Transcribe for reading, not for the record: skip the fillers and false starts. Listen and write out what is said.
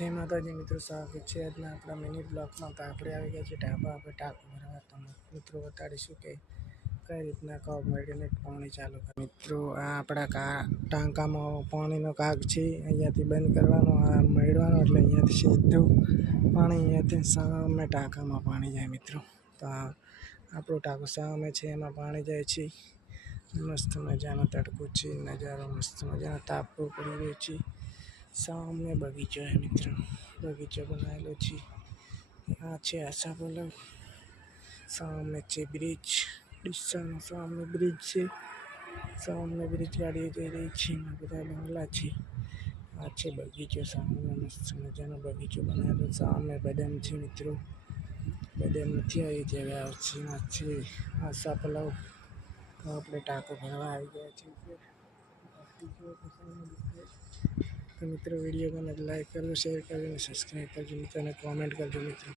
જય માતાજી મિત્રો, સ્વાગત છે આજના આપણા મિની બ્લોગમાં। તો આપણે આવી ગયા છીએ ઢાબા આપણે ટાંકો ભરવા। તો મિત્રો બતાડીશું કે કઈ રીતના કપ મળીને પાણી ચાલુ કરે। મિત્રો આ આપણા ટાંકામાં પાણીનો કાગ છે, અહીંયાથી બંધ કરવાનો, આ મળવાનો એટલે અહીંયાથી સીધું પાણી અહીંયાથી સામે ટાંકામાં પાણી જાય મિત્રો। તો આપણો ટાંકો સામે છે, એમાં પાણી જાય છે। મસ્ત મજાનો તડકો છે, નજારો મસ્ત મજાનો તાપો પડી રહ્યો છે। सामने बगीचा है मित्रों, बगीचा बनाएलो छे। आ छे आशा पलव, सामने छे ब्रिज, डिस्सा नो सामने ब्रिज छे। सामने ब्रिज गाड़ी जई रही छे, बधा बंगला छे। आ छे बगीचो, सामने मस्त मजानो बगीचो बनाएलो। सामने बदाम छे मित्रों, बदाम नथी आई त्यारे आवशे। आ छे आशा पलव। तो आपणे टांको भरवा आई गया छे। तो मित्रों वीडियो को लाइक करो, शेयर करो, सब्सक्राइब करो मित्रों, कमेंट करजो मित्रों।